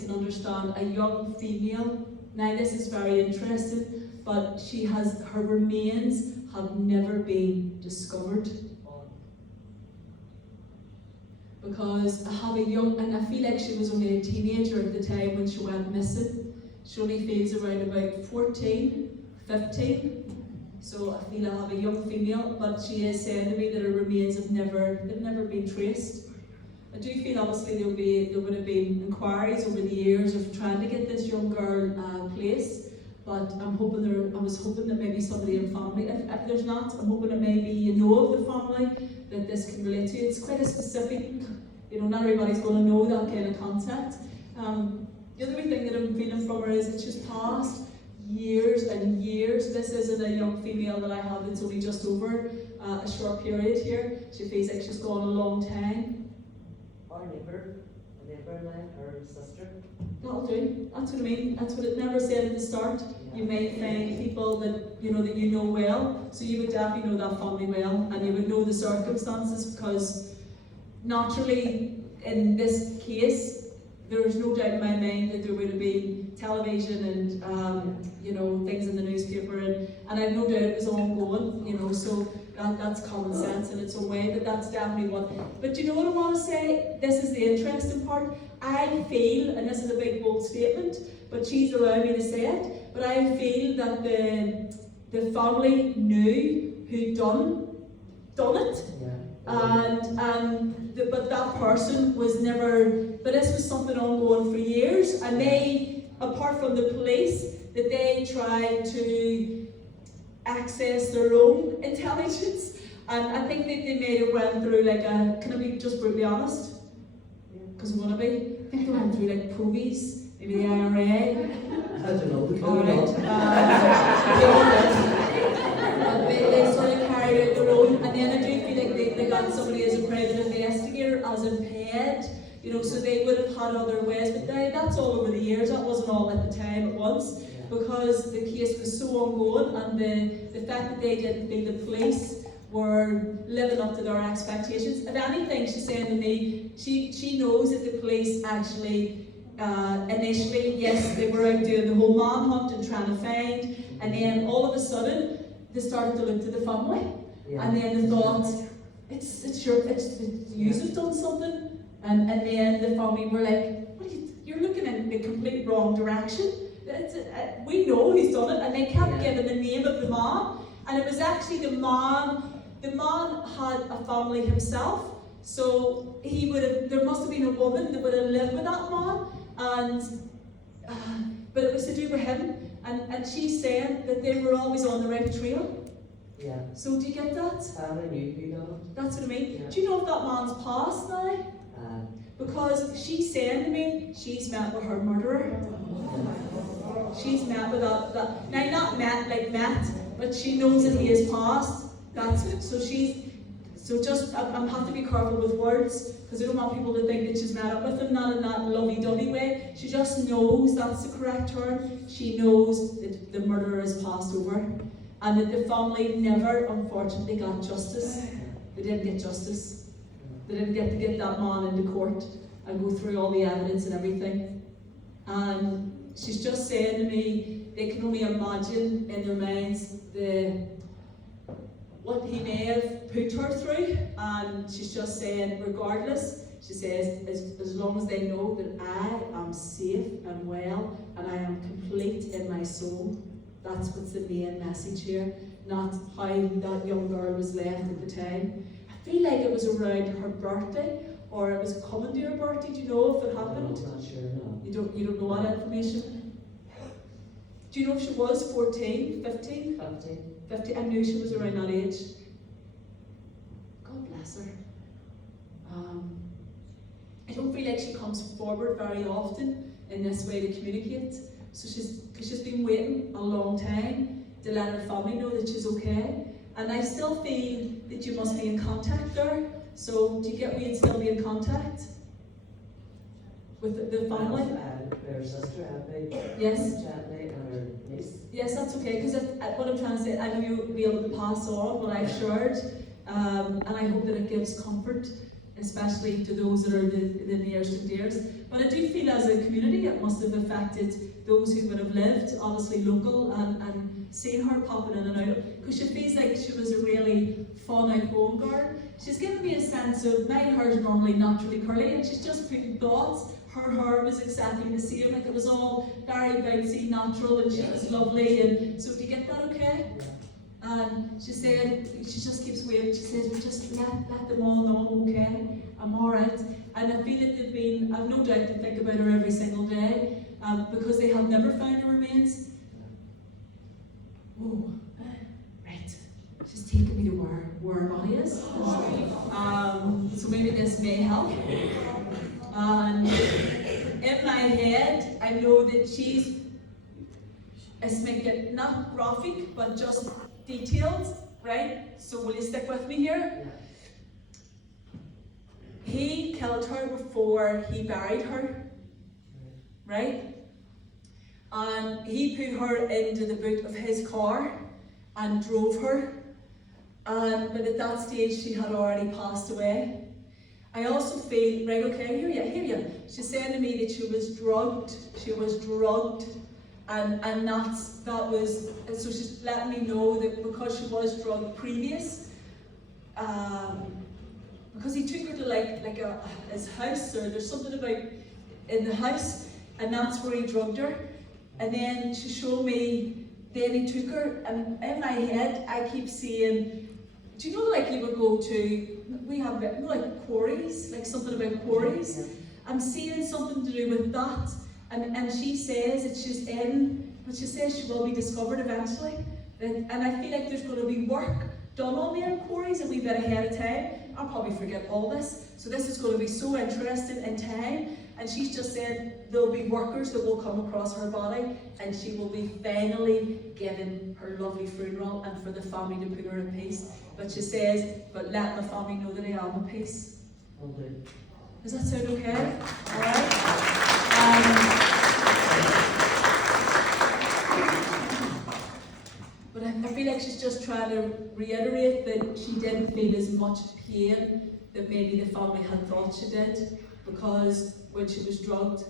can understand a young female. Now this is very interesting, but her remains have never been discovered. Because I have a young, and I feel like she was only a teenager at the time when she went missing. She only feels around about 14, 15. So I feel I have a young female, but she is saying to me that her remains have never been traced. I do feel obviously there would have been inquiries over the years of trying to get this young girl placed, but I was hoping that maybe somebody in family, if there's not, I'm hoping that maybe you know of the family that this can relate to. It's quite a specific, not everybody's going to know that kind of concept. The other thing that I'm feeling from her is that she's passed years and years. This isn't a young female that I have that's only just over a short period here. She feels like she's gone a long time. Our neighbour like her sister. That'll do. That's what I mean. That's what it never said at the start. Yeah. You may find people that you know well, so you would definitely know that family well, and you would know the circumstances, because naturally in this case there is no doubt in my mind that there would have been television and things in the newspaper, and I've no doubt it was ongoing, so that's common sense in its own way, but that's definitely what. But you know what I want to say? This is the interesting part. I feel, and this is a big bold statement, but she's allowed me to say it, but I feel that the family knew who done it. Yeah. But that person was never, but this was something ongoing for years, and they, apart from the police, that they tried to access their own intelligence, and I think that they may have went through can I be just brutally honest? Because I want to be. I think they went through provies, maybe the IRA. I don't know. Alright. They sort of carried out their own, and then I do feel like they got somebody as a private investigator, as a head, so they would have had other ways, but that's all over the years. That wasn't all at the time at once. Because the case was so ongoing, and the fact that they didn't feel the police were living up to their expectations. If anything, she's saying to me, she knows that the police actually, initially, yes, they were out doing the whole manhunt and trying to find, and then all of a sudden, they started to look to the family, and then they thought, you've done something, and then the family were like, you're looking in the complete wrong direction. We know he's done it, and they kept giving the name of the man, and it was actually the man had a family himself, so there must have been a woman that would have lived with that man, but it was to do with him, and she's saying that they were always on the right trail. Yeah. So do you get that? Family knew who done it. That's what I mean. Yeah. Do you know if that man's passed now? Because she's saying to me, she's met with her murderer. She's met with that. Now, not met, but she knows that he has passed. I have to be careful with words, because I don't want people to think that she's met up with him, not in that lovey-dovey way. She just knows, that's the correct term. She knows that the murderer has passed over, and that the family never, unfortunately, got justice. They didn't get justice. They didn't get to get that man into court and go through all the evidence and everything. And she's just saying to me, they can only imagine in their minds what he may have put her through. And she's just saying, regardless, she says, as long as they know that I am safe and well, and I am complete in my soul, that's what's the main message here, not how that young girl was left at the time. I feel like it was around her birthday, or it was coming to her birthday. Do you know if it happened? I'm not sure, no. You don't know that information? Do you know if she was 14, 15? 15. I knew she was around that age. God bless her. I don't feel like she comes forward very often in this way to communicate. So she's been waiting a long time to let her family know that she's okay. And I still feel that you must be in contact there. So do you get me and still be in contact with the family? Her sister, yes. and her niece. Yes, that's okay, because what I'm trying to say, I know you'll be able to pass on what I've shared, and I hope that it gives comfort especially to those that are the nearest and dearest. But I do feel as a community it must have affected those who would have lived, obviously local, and seen her popping in and out, because she feels like she was a really fun, outgoing girl. She's given me a sense of, my hair's normally naturally curly, and she's just putting thoughts. Her hair was exactly the same, like it was all very bouncy, natural, and she was lovely. And so do you get that okay? And she said, she just keeps waving, she says, we just let them all know I'm okay, I'm alright. And I feel that they've been, I've no doubt to think about her every single day, because they have never found her remains. Oh, right, she's taken me to where her body is. So maybe this may help. And in my head, I know that she's, it's make it not graphic, but just detailed, right? So will you stick with me here? He killed her before he buried her, right? And he put her into the boot of his car and drove her. But at that stage, she had already passed away. I also feel, right, okay, hear you. She said to me that she was drugged, and that was, so she's letting me know that because she was drugged previous, because he took her to his house, or there's something about in the house, and that's where he drugged her. And then she showed me, then he took her, and in my head I keep seeing, do you know, like you would go to, we have like quarries, like something about quarries. I'm seeing something to do with that, and she says that she's in, but she says she will be discovered eventually. And I feel like there's going to be work done on their quarries a wee bit ahead of time. I'll probably forget all this, so this is going to be so interesting in time. And she's just said there'll be workers that will come across her body, and she will be finally given her lovely funeral, and for the family to put her in peace. But she says, but let my family know that I am in peace. Okay. Does that sound okay? Alright? But I feel like she's just trying to reiterate that she didn't feel as much pain that maybe the family had thought she did, because when she was drugged,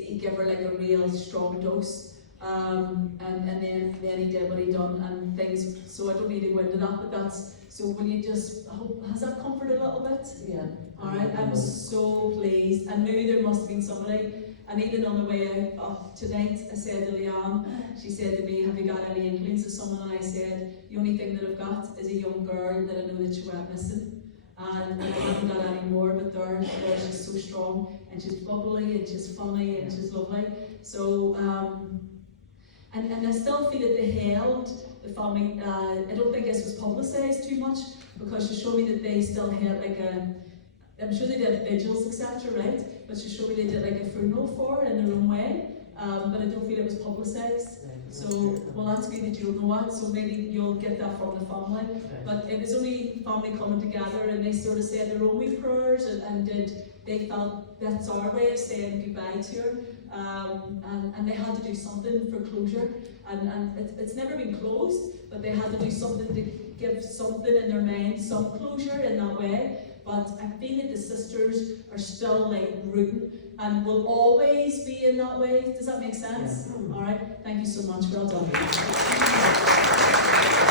he gave her like a real strong dose. And then he did what he done and things, so I don't need to go into that, but that's, so will you just, has that comforted a little bit? Yeah. Alright, I'm so pleased. I knew there must have been somebody, and even on the way up tonight, I said to Leanne, she said to me, have you got any inklings of someone? And I said, the only thing that I've got is a young girl that I know that she went missing. And I haven't got any more, but there she's so strong, and she's bubbly, and she's funny, and she's lovely. So, and I still feel that they held the family. I don't think this was publicised too much, because she showed me that they still had like I'm sure they did vigils, etc., right? But she showed me they did like a funeral for her in their own way, but I don't feel it was publicised. So, well, that's good that you don't know that, so maybe you'll get that from the family. But it was only family coming together, and they sort of said their own wee prayers, and they felt that's our way of saying goodbye to her. And they had to do something for closure, and it's never been closed, but they had to do something to give something in their mind, some closure in that way. But I feel that the sisters are still like rooting, and will always be in that way. Does that make sense? Yeah. Alright, thank you so much, well done.